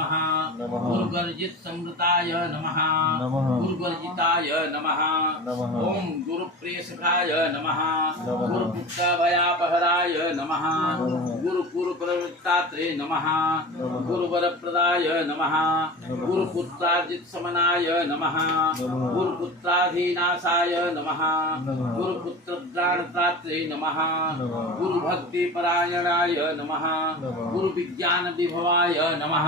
नमः गुरुगर्जित समृताय नमः गुरुगर्जिताय नमः ओम गुरुप्रियसखाय नमः गुरुपुत्रभयापहराय नमः गुरुकुरुप्रवृत्तात्रे नमः गुरुवरप्रदाय नमः गुरुपुत्रार्जित समनाय नमः गुरुपुत्राधीनाशाय नमः गुरुपुत्रद्राणत्रात्रे नमः गुरुभक्तिपरायणाय नमः गुरुविज्ञान विभवाय नमः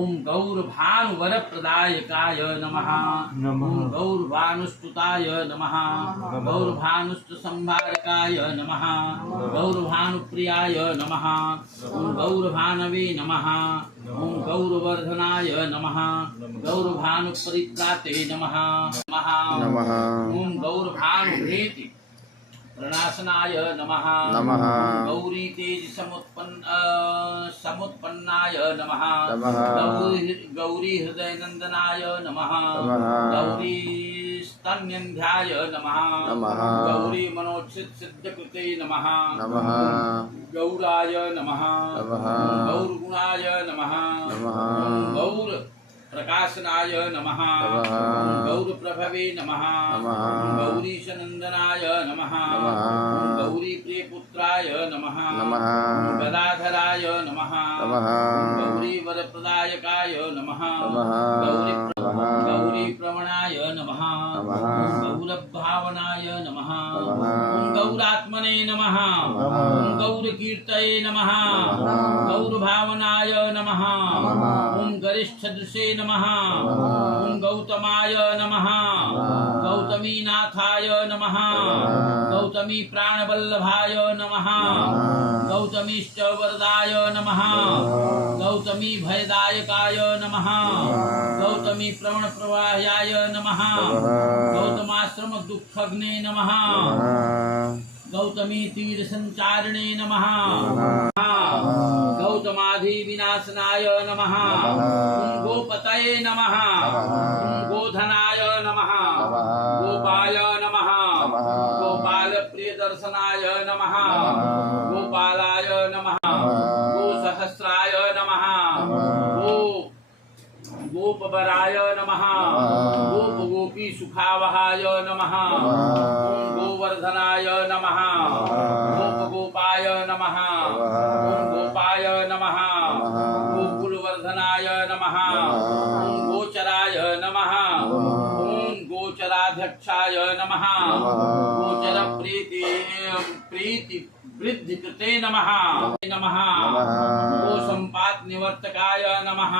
ओम गौरभानुवरप्रदायकाय नमः ओम गौरभानुस्तुताय नमः गौरभानुस्तुसंहारकाय नमः गौरभानुप्रियाय नमः ओम गौरभानवे नमः ओम गौरवर्धनाय नमः गौरभानुपरित्राते नमः नमः ओम गौरभानुभेति प्रणाशनाय नमः गौरी तेज समुत्पन्नाय नमः गौरी हृदय नंदनाय नमः गौरी स्तन्यन्ध्याय नमः गौरी मनोचित सिद्धकृते नमः गौराय नमः गौरगुणाय नमः गौर प्रकाशनाय नमः गौर प्रभवे नमः गौरीशनंदनाय नमः गौरी प्रियपुत्राय नमः गदाधराय नमः गौरी वरप्रदायकाय नमः गौरी प्रवणाय नमः गौरभावनाय नमः गौरात्मने नमः गौरकीर्तये नमः गौरभावनाय नमः ओम गरिष्ठदृशे नमः ओम गौतमाय नमः गौतमीनाथाय नमः गौतमी प्राणवल्लभाय नमः गौतमीश्च वरदाय नमः गौतमी भयदायकाय नमः गौतमी प्रवण प्रवाह्याय नमः गौतमाश्रम दुःखग्ने नमः गौतमी तीर संचारिणे नमः गौतमाधि विनाशनाय नमः गोपतये नमः गोधनाय नमः गोपाय नमः गोपाल प्रिय दर्शनाय नमः गोपालाय नमः गोसहस्राय नमः गोपवराय नमः गोप गोपी सुखावहाय नमः गोवर्धनाय नमः गोप गोपाय नमः गोपाय नमः गोकुलवर्धनाय नमः गोचराय नमः ओम गोचराध्यक्षाय नमः गोचर प्रीति प्रीति वृद्धि कृते नमः गो संपात निवर्तकाय नमः।